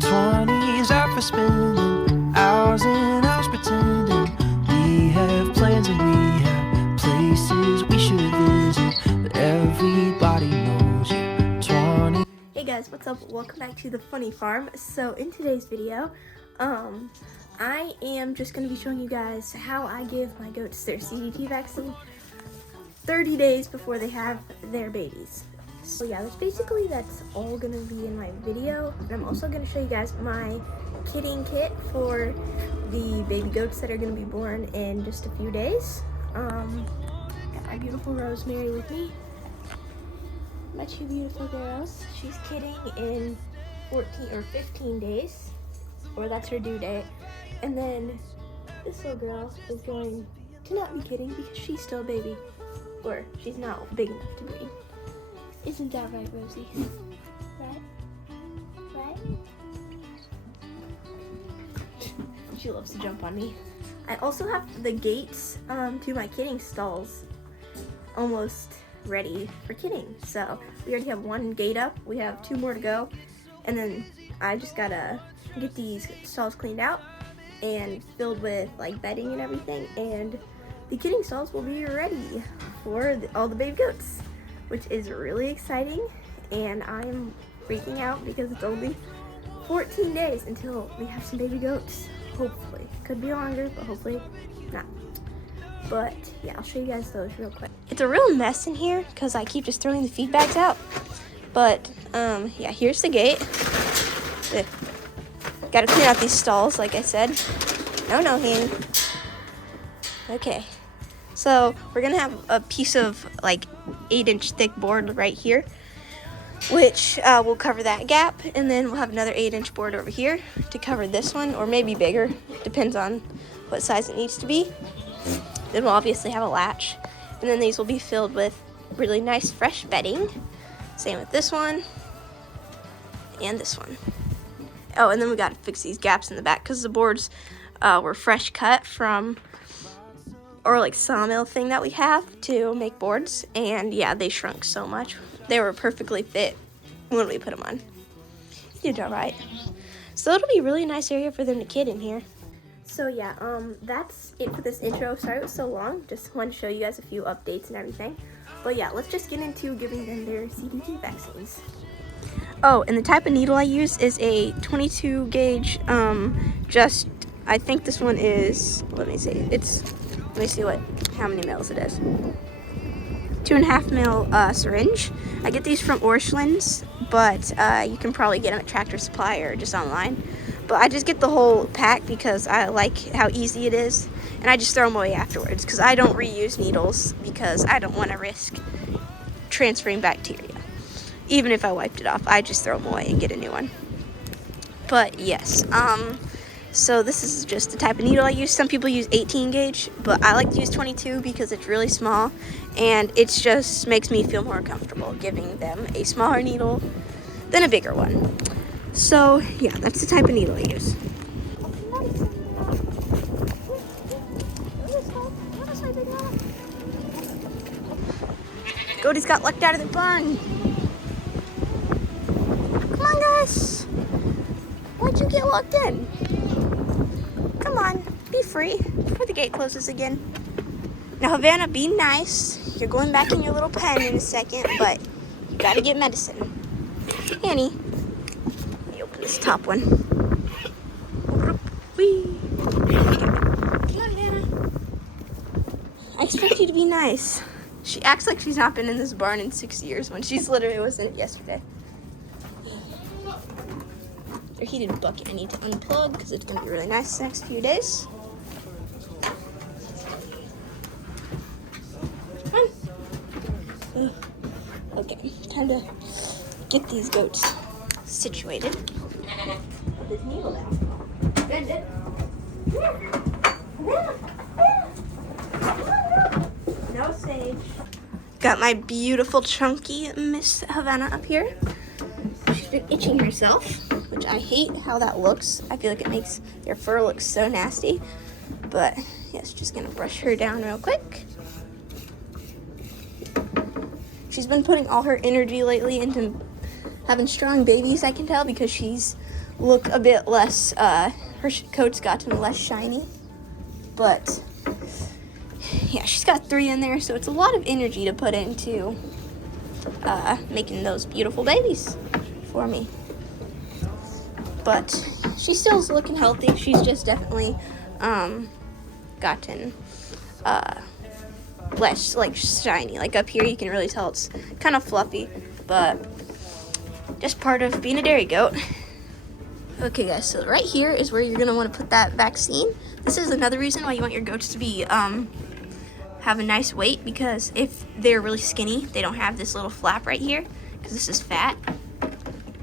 20s are for spending hours and hours pretending we have plans and we have places we should visit, but everybody knows you're 20. Hey guys, what's up? Welcome back to the Funny Farm. So in today's video, I am just going to be showing you guys how I give my goats their CDT vaccine 30 days before they have their babies. So yeah, that's all going to be in my video. And I'm also going to show you guys my kidding kit for the baby goats that are going to be born in just a few days. Got my beautiful Rosemary with me. My two beautiful girls. She's kidding in 14 or 15 days, or that's her due date. And then this little girl is going to not be kidding because she's still a baby, or she's not big enough to breed. Isn't that right, Rosie? Right? Right? She loves to jump on me. I also have the gates to my kidding stalls almost ready for kidding. So we already have one gate up, we have two more to go, and then I just gotta get these stalls cleaned out and filled with like bedding and everything, and the kidding stalls will be ready for all the baby goats, which is really exciting. And I'm freaking out because it's only 14 days until we have some baby goats. Hopefully, could be longer, but hopefully not. But yeah, I'll show you guys those real quick. It's a real mess in here because I keep just throwing the feed bags out. But yeah, here's the gate. Gotta clean out these stalls, like I said. No, Hanny. Okay. So we're gonna have a piece of like 8-inch thick board right here, which will cover that gap, and then we'll have another 8-inch board over here to cover this one, or maybe bigger, depends on what size it needs to be. Then we'll obviously have a latch, and then these will be filled with really nice fresh bedding. Same with this one and this one. Oh, and then we got to fix these gaps in the back because the boards were fresh cut from or like sawmill thing that we have to make boards, and yeah, they shrunk so much. They were perfectly fit when we put them on. You did all right. So it'll be a really nice area for them to kid in here. So yeah, that's it for this intro. Sorry it was so long. Just wanted to show you guys a few updates and everything. But yeah, let's just get into giving them their CDT vaccines. Oh, and the type of needle I use is a 22 gauge, I think this one is, let me see how many mils it is. 2.5 mil syringe. I get these from Orscheln's, but you can probably get them at Tractor Supply or just online. But I just get the whole pack because I like how easy it is, and I just throw them away afterwards because I don't reuse needles because I don't want to risk transferring bacteria. Even if I wiped it off, I just throw them away and get a new one. But yes, so this is just the type of needle I use. Some people use 18 gauge, but I like to use 22 because it's really small, and it just makes me feel more comfortable giving them a smaller needle than a bigger one. So yeah, that's the type of needle I use. Goaty's got locked out of the barn. Come on, guys. Why'd you get locked in? Come on, be free before the gate closes again. Now, Havana, be nice. You're going back in your little pen in a second, but you gotta get medicine. Annie. This top one. Whee. Come on, Vanna. I expect you to be nice. She acts like she's not been in this barn in 6 years when she's literally was in it yesterday. Their heated bucket I need to unplug because it's going to be really nice the next few days. Come on. Okay, time to get these goats situated. Put this needle down. Bend it. No sage. Got my beautiful chunky Miss Havana up here. She's been itching herself, which I hate how that looks. I feel like it makes their fur look so nasty. But yes, just gonna brush her down real quick. She's been putting all her energy lately into having strong babies, I can tell, because she's look a bit less, her coat's gotten less shiny. But yeah, she's got 3 in there, so it's a lot of energy to put into making those beautiful babies for me. But she still's looking healthy. She's just definitely gotten less like shiny. Like up here you can really tell it's kind of fluffy, but just part of being a dairy goat. Okay guys, so right here is where you're gonna want to put that vaccine. This is another reason why you want your goats to be have a nice weight, because if they're really skinny, they don't have this little flap right here, because this is fat.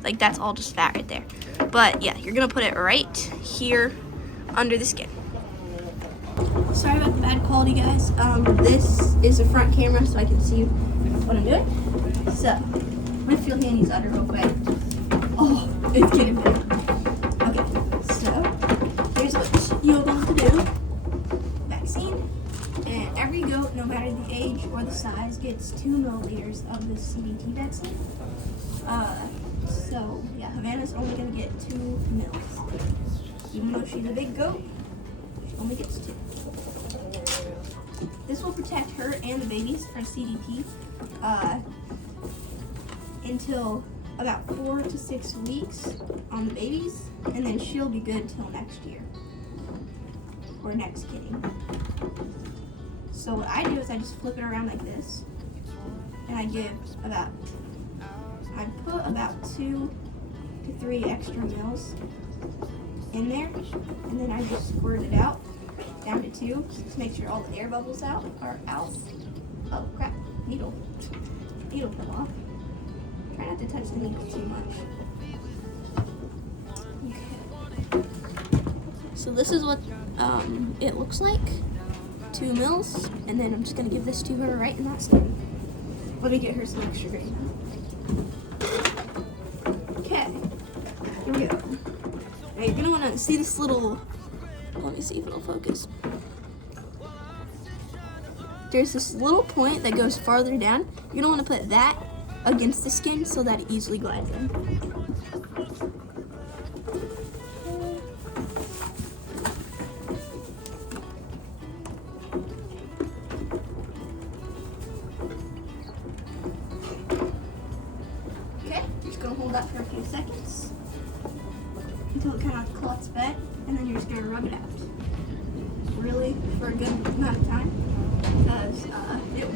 Like that's all just fat right there. But yeah, you're gonna put it right here under the skin. Sorry about the bad quality, guys. This is a front camera, so I can see what I'm doing. So I'm gonna feel Hanny's udder real quick. Oh, it's getting big. Okay, so here's what you're going to do. Vaccine, and every goat, no matter the age or the size, gets 2 milliliters of the CDT vaccine. So yeah, Havana's only gonna get 2 mils. Even though she's a big goat, she only gets 2. This will protect her and the babies from CDT until about 4 to 6 weeks on the babies, and then she'll be good till next year or next kitting. So what I do is I just flip it around like this, and I put about 2 to 3 extra mils in there, and then I just squirt it out down to 2 to make sure all the air bubbles are out. Oh crap, needle fell off. Try not to touch the needle too much. Okay. So this is what it looks like. 2 mils, and then I'm just gonna give this to her right in that skin. Let me get her some extra grain now. Okay, here we go. Now you're gonna wanna see this little, let me see if it'll focus. There's this little point that goes farther down. You're gonna wanna put that against the skin so that it easily glides in. Okay, just gonna hold that for a few seconds until it kind of clots back, and then you're just gonna rub it out. Really, for a good amount of time, because it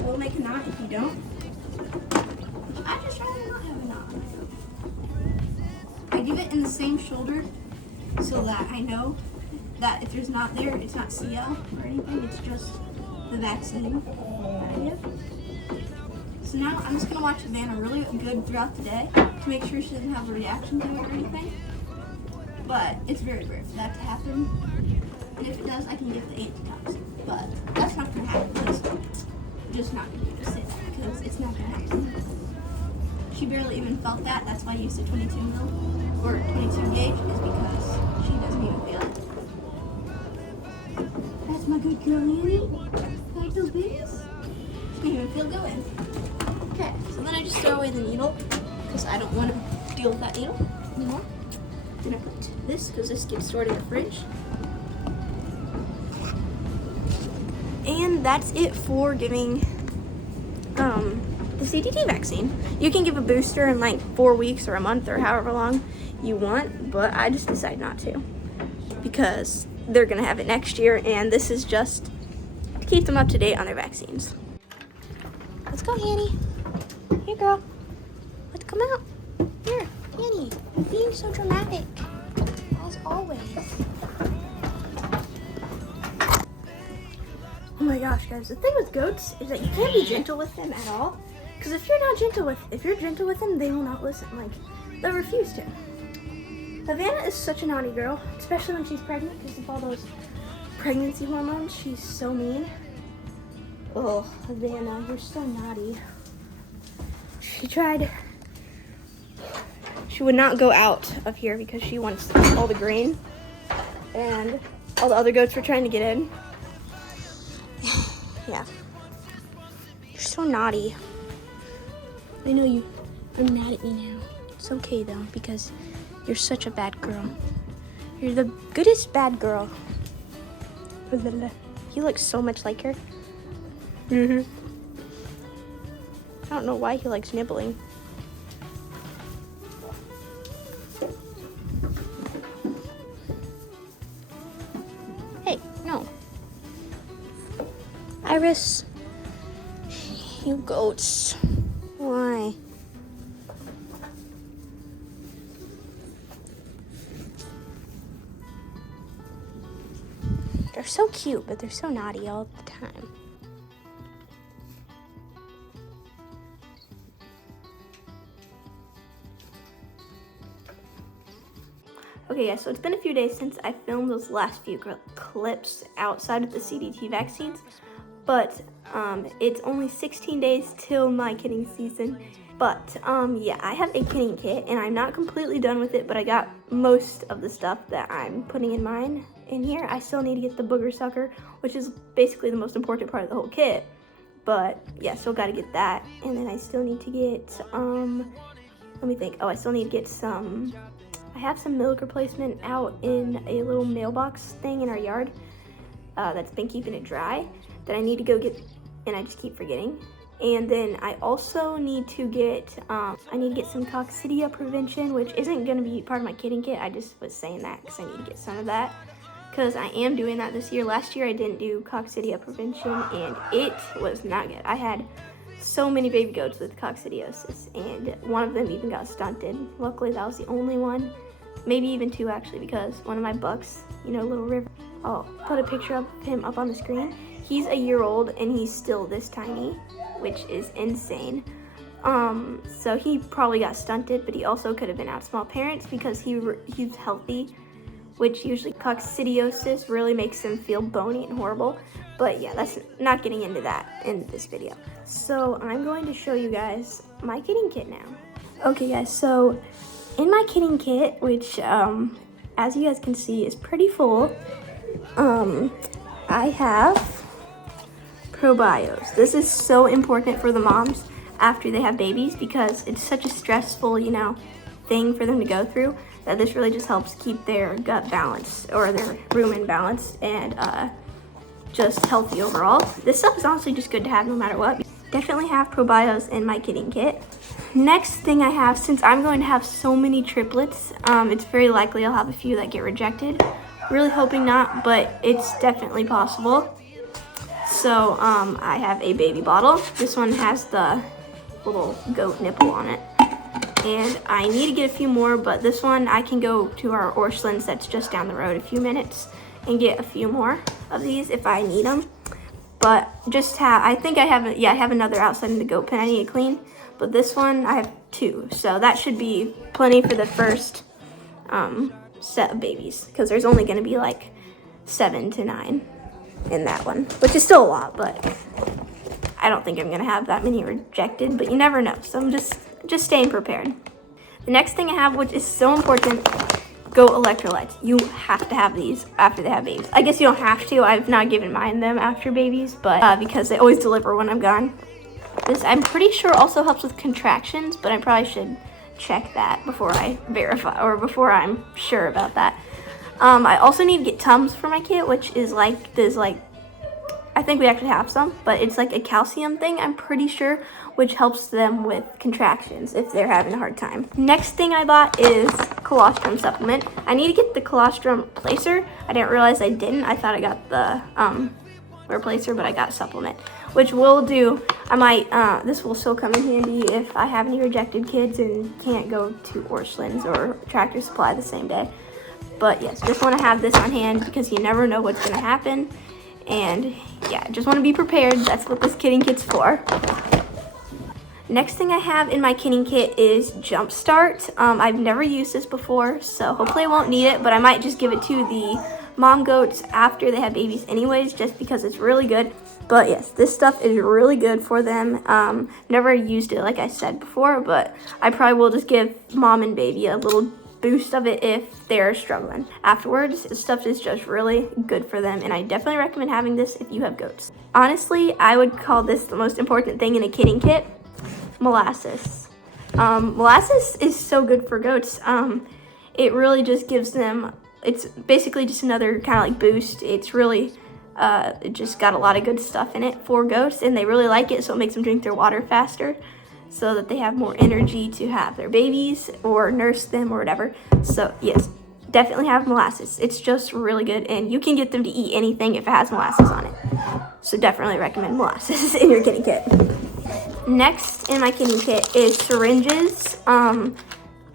will make a knot if you don't. I just try to not have a knot. I do it in the same shoulder so that I know that if there's not there, it's not CL or anything, it's just the vaccine. So now I'm just gonna watch Havana really good throughout the day to make sure she doesn't have a reaction to it or anything. But it's very rare for that to happen. And if it does, I can give the antitoxin. But that's not gonna happen. I'm just not gonna just say that because it's not gonna happen. She barely even felt that. That's why I used a 22 mil or 22 gauge, is because she doesn't even feel it. That's my good girl, Annie. Like those babies? She can't even feel going. Okay, so then I just throw away the needle because I don't want to deal with that needle anymore. Then I put this because this gets stored in the fridge. And that's it for giving the CDT vaccine. You can give a booster in like 4 weeks or a month or however long you want, but I just decided not to because they're gonna have it next year, and this is just to keep them up to date on their vaccines. Let's go, Hanny. Here, girl. Let's come out. Here, Hanny. You're being so dramatic, as always. Oh my gosh, guys, the thing with goats is that you can't be gentle with them at all. Because if you're gentle with them, they will not listen. Like, they'll refuse to. Havana is such a naughty girl, especially when she's pregnant because of all those pregnancy hormones. She's so mean. Oh, Havana, you're so naughty. She would not go out of here because she wants all the grain. And all the other goats were trying to get in. Yeah. You're so naughty. I know you are mad at me now. It's okay though, because you're such a bad girl. You're the goodest bad girl. He looks so much like her. I don't know why he likes nibbling. Hey, no. Iris, you goats. Why? They're so cute, but they're so naughty all the time. Okay, yeah, so it's been a few days since I filmed those last few clips outside of the CDT vaccines, but it's only 16 days till my kitting season. But yeah, I have a kitting kit, and I'm not completely done with it, but I got most of the stuff that I'm putting in mine in here. I still need to get the booger sucker, which is basically the most important part of the whole kit. But yeah, still got to get that, and then I still need to get let me think. Oh, I still need to get some. I have some milk replacement out in a little mailbox thing in our yard that's been keeping it dry that I need to go get, and I just keep forgetting. And then I also need to get some coccidia prevention, which isn't going to be part of my kitting kit. I just was saying that because I need to get some of that, because I am doing that this year. Last year I didn't do coccidia prevention, and it was not good. I had so many baby goats with coccidiosis, and one of them even got stunted. Luckily that was the only one, maybe even two actually, because one of my bucks, you know, Little River, I'll put a picture of him up on the screen. He's a year old and he's still this tiny, which is insane. So he probably got stunted, but he also could have been out small parents because he's healthy, which usually coccidiosis really makes him feel bony and horrible. But yeah, that's not getting into that in this video. So I'm going to show you guys my kitting kit now. Okay guys, so in my kitting kit, which as you guys can see is pretty full, I have probios. This is so important for the moms after they have babies because it's such a stressful, you know, thing for them to go through, that this really just helps keep their gut balanced, or their rumen balanced, and just healthy overall. This stuff is honestly just good to have no matter what. Definitely have probios in my kitting kit. Next thing I have, since I'm going to have so many triplets, it's very likely I'll have a few that get rejected. Really hoping not, but it's definitely possible. So I have a baby bottle. This one has the little goat nipple on it. And I need to get a few more, but this one I can go to our Orscheln's that's just down the road a few minutes and get a few more of these if I need them. But just I think I have, I have another outside in the goat pen I need to clean. But this one, I have two. So that should be plenty for the first set of babies, because there's only going to be like 7 to 9 in that one, which is still a lot, but I don't think I'm going to have that many rejected, but you never know. So I'm just staying prepared. The next thing I have, which is so important, goat electrolytes. You have to have these after they have babies. I guess you don't have to. I've not given mine them after babies, but because they always deliver when I'm gone. This, I'm pretty sure, also helps with contractions, but I probably should check that before I verify, or before I'm sure about that. I also need to get Tums for my kit, which is like this, like, I think we actually have some, but it's like a calcium thing, I'm pretty sure, which helps them with contractions if they're having a hard time. Next thing I bought is colostrum supplement. I need to get the colostrum placer. I didn't realize I didn't. I thought I got the replacer, but I got a supplement, which will do. I might, this will still come in handy if I have any rejected kids and can't go to Orscheln's or Tractor Supply the same day. But yes, just want to have this on hand because you never know what's going to happen. And yeah, just want to be prepared. That's what this kitting kit's for. Next thing I have in my kitting kit is Jumpstart. I've never used this before, so hopefully I won't need it, but I might just give it to the mom goats after they have babies anyways, just because it's really good. But yes, this stuff is really good for them. Never used it like I said before, but I probably will just give mom and baby a little boost of it if they're struggling. Afterwards, this stuff is just really good for them, and I definitely recommend having this if you have goats. Honestly, I would call this the most important thing in a kitting kit. Molasses. Molasses is so good for goats. It really just gives them, it's basically just another kind of like boost. It's really, it just got a lot of good stuff in it for goats, and they really like it, so it makes them drink their water faster so that they have more energy to have their babies or nurse them or whatever. So yes, definitely have molasses. It's just really good, and you can get them to eat anything if it has molasses on it. So definitely recommend molasses in your kitty kit. Next in my kitty kit is syringes.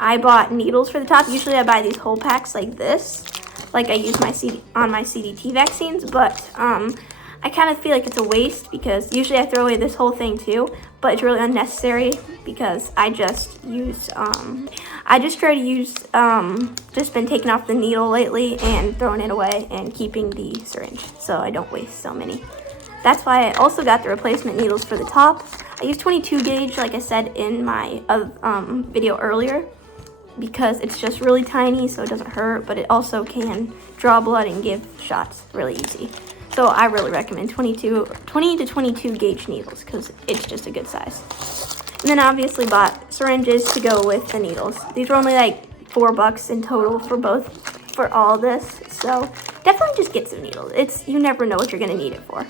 I bought needles for the top. Usually I buy these whole packs like this, like I use my CDT vaccines, but I kind of feel like it's a waste because usually I throw away this whole thing too, but it's really unnecessary because I just use, I just try to use, just been taking off the needle lately and throwing it away and keeping the syringe so I don't waste so many. That's why I also got the replacement needles for the top. I use 22 gauge, like I said in my video earlier, because it's just really tiny, so it doesn't hurt, but it also can draw blood and give shots really easy. So I really recommend 20 to 22 gauge needles because it's just a good size. And then I obviously bought syringes to go with the needles. These were only like $4 in total for all this. So definitely just get some needles. You never know what you're gonna need it for.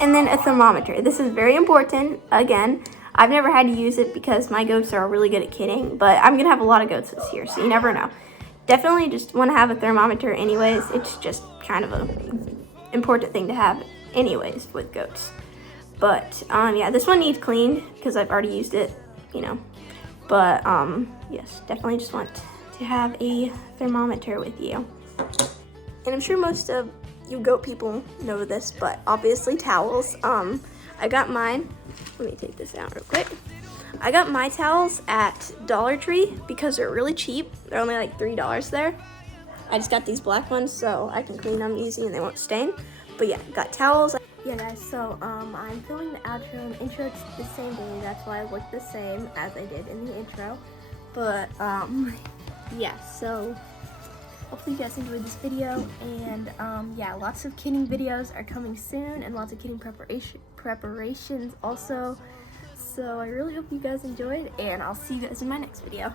And then a thermometer. This is very important. Again, I've never had to use it because my goats are really good at kidding, but I'm gonna have a lot of goats this year, so you never know. Definitely just wanna have a thermometer anyways. It's just kind of an important thing to have anyways with goats. But yeah, this one needs cleaned because I've already used it, you know. But yes, definitely just want to have a thermometer with you. And I'm sure most of you goat people know this, but obviously towels. I got mine. Let me take this out real quick. I got my towels at Dollar Tree because they're really cheap. They're only like $3 there. I just got these black ones so I can clean them easy and they won't stain. But yeah, got towels. Yeah guys, so I'm filming the outro and the intro the same day. That's why I look the same as I did in the intro. But yeah, so hopefully you guys enjoyed this video, and yeah, lots of kidding videos are coming soon and lots of kidding preparations also. So I really hope you guys enjoyed, and I'll see you guys in my next video.